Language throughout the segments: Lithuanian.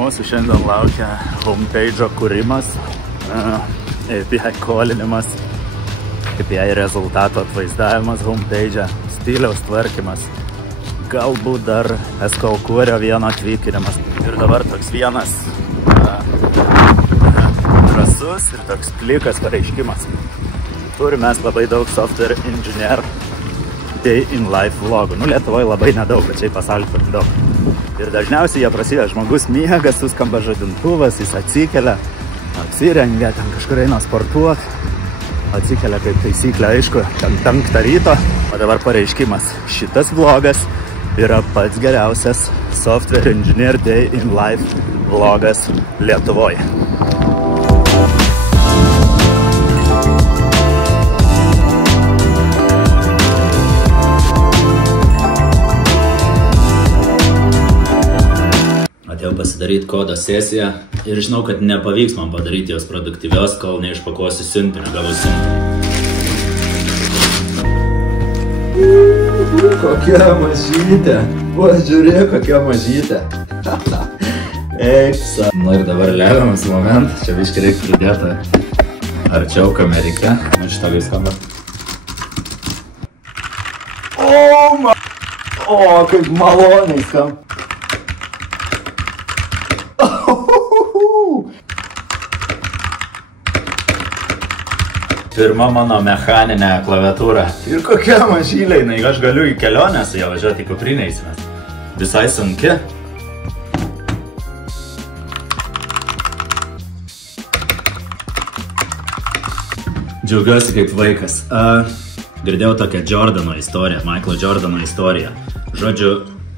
Mūsų šiandien laukia homepage'o kūrimas, API kolinimas, API rezultato atvaizdavimas homepage'e, stiliaus tvarkymas, galbūt dar SQL query vieno atvykinimas. Ir dabar toks vienas drąsus ir toks plikas pareiškimas. Turime mes labai daug software engineer day in life vlogų. Lietuvoje labai nedaug, bet šiaip pasaulyje pat daug. Ir dažniausiai jie prasideda, žmogus miega, suskamba žadintuvas, jis atsikelia, apsirengia, ten kažkur eina sportuoti, atsikelia kaip taisyklė, aišku, ten 5 ryto. O dabar pareiškimas. Šitas vlogas yra pats geriausias software engineer day in life vlogas Lietuvoje. Atėjau pasidaryti kodo sesiją ir žinau, kad nepavyks man padaryti jos produktyvios, kol neišpakuosiu siuntinį, gavau siuntinį. Kokia mažytė. Žiūrėk, kokia mažytė. Eiksa. Na ir dabar lemiamas momentas. Čia biškai reikia pridėti arčiau kamerike. Šitą skamba. O, kaip maloniai skamba. Pirma mano mechaninė klaviatūra. Ir kokia mažylė, aš galiu į kelionę su ją važiuoti į kuprinę įsimest. Visai sunki. Džiaugiuosi kaip vaikas. Girdėjau tokią Jordano istoriją, Michaelo Jordano istoriją. Žodžiu,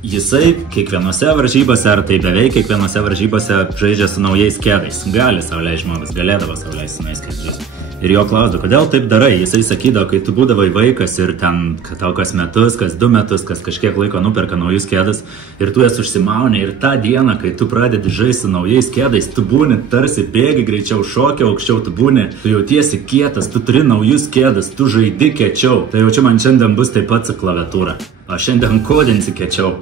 jisai kiekvienose varžybose, ar tai beveik kiekvienose varžybose žaidžia su naujais kedais. Gali sau leist žmogus, galėdavo sau leist su naujais kedais. Ir jo klausdavo, kodėl taip darai? Jisai sakydavo, kai tu būdavai vaikas ir ten tau kas metus, kas 2 metus, kas kažkiek laiko nuperka naujus kedus ir tu jas užsimauni ir tą dieną, kai tu pradedi žaisti su naujais kedais, tu būni tarsi bėgi greičiau, šoki aukščiau, tu būni, tu jautiesi kietas, tu turi naujus kedus, tu žaidi kiečiau. Tai jaučiu, man šiandien bus taip pat su klaviatūra. O šiandien kodinsi kiečiau.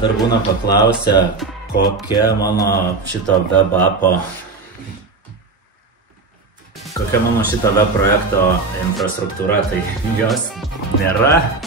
Dar būna paklausę, kokia mano šito web projekto infrastruktūra, tai jos nėra.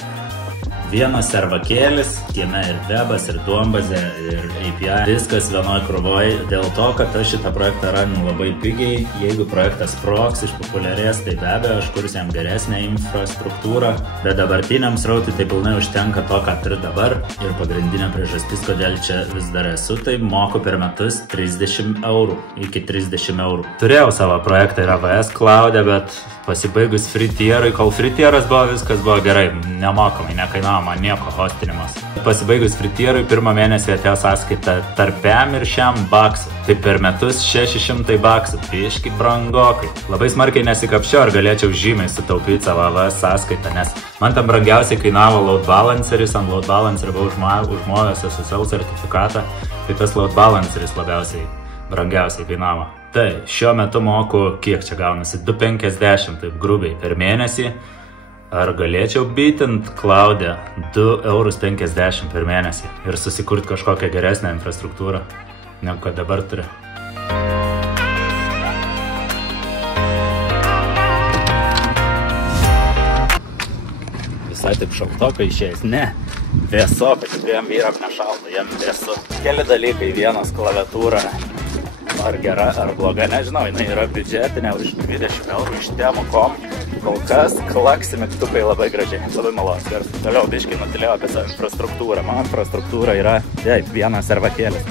Vienas servakėlis, jame ir webas, ir duombazė, ir API, viskas vienoj krūvoj. Dėl to, kad aš šitą projektą raninu labai pigiai, jeigu projektas sprogs, išpopuliarės, tai be abejo, aš kursiu jam geresnę infrastruktūrą, bet dabartiniam srautui tai pilnai užtenka to, ką turiu dabar. Ir pagrindinė priežastis, kodėl čia vis dar esu, tai moku per metus 30 eurų, iki 30 eurų. Turėjau savo projektą ir AWS cloud'e, bet pasibaigus free tierui, kol free tieras buvo, viskas buvo gerai, nemokamai, nekainavo man nieko hostinimas. Pasibaigus free tierui, pirmą mėnesį atėjo sąskaita tarp PM ir šiam baksų. Tai per metus 600 baksų, biški brangokai. Labai smarkiai nesikapščiau, ar galėčiau žymiai sutaupyti savo AWS sąskaitą, nes man tam brangiausiai kainavo load balanceris, ant load balancerio buvau užmovęs SSL sertifikatą, tai tas load balanceris labiausiai brangiausiai kainavo. Tai šiuo metu moku, kiek čia gaunasi, 2,50 taip grubiai per mėnesį. Ar galėčiau bitint cloud'e 2,50 € per mėnesį ir susikurti kažkokią geresnę infrastruktūrą, negu kad dabar turiu. Visai taip šaltokai išėjęs, ne, vėsokai, dviem vyram nešalta, jiem vėsu. Keli dalykai, vienas klaviatūra. Ar gera, ar bloga, nežinau, jinai yra biudžetinė už 20 eurų iš Temu.com. Kol kas klaksi mygtukai labai gražiai, labai malonus garsas. Toliau biškai nutilėjau apie savo infrastruktūrą. Mano infrastruktūra yra, vienas servakėlis.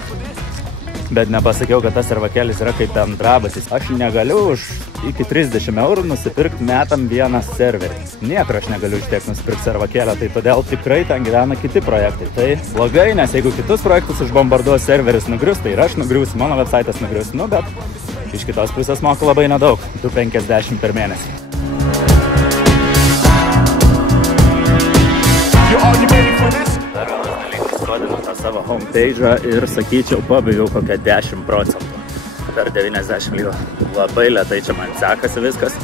Bet nepasakiau, kad tas servakėlis yra kaip bendrabasis. Aš negaliu už iki 30 eurų nusipirkti metam vieną serverį. Niekur aš negaliu už tiek nusipirkti servakėlę, tai todėl tikrai ten gyvena kiti projektai. Tai blogai, nes jeigu kitus projektus užbombarduos serveris nugrius, tai ir aš nugriusiu, mano websaitas nugrius. Nu, bet iš kitos pusės moku labai nedaug, 2,50 per mėnesį. Dar vienas dalykas, kodinu tą savo homepage'ą ir sakyčiau, pabaigiau kokią 10% per 90 lygų. Labai lėtai čia man sekasi viskas,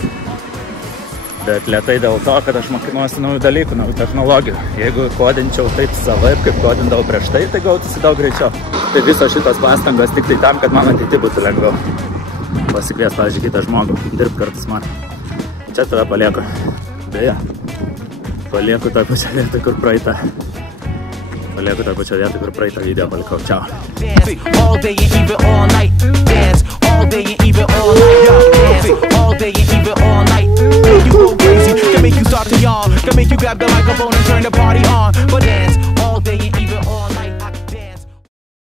bet lėtai dėl to, kad aš mokinuosi naujų dalykų, naujų technologijų. Jeigu kodinčiau taip savaip, kaip kodindavau prieš tai gautųsi daug greičiau. Tai visos šitos pastangos tik tai tam, kad man ateity būtų lengviau pasikvies, pavyzdžiui, kitą žmogų, dirbti kartu su man. Čia tada palieku. Beje, palieku toj pačią vietą, kur praeitą. Palieku toj pačią vietą, kur praeitą video palikau. Čiau. All day and even all night. Dance all day and even all night. Dance all day and even all night. Make you go crazy, can make you start to yawn, can make you grab the microphone and turn the party on. But dance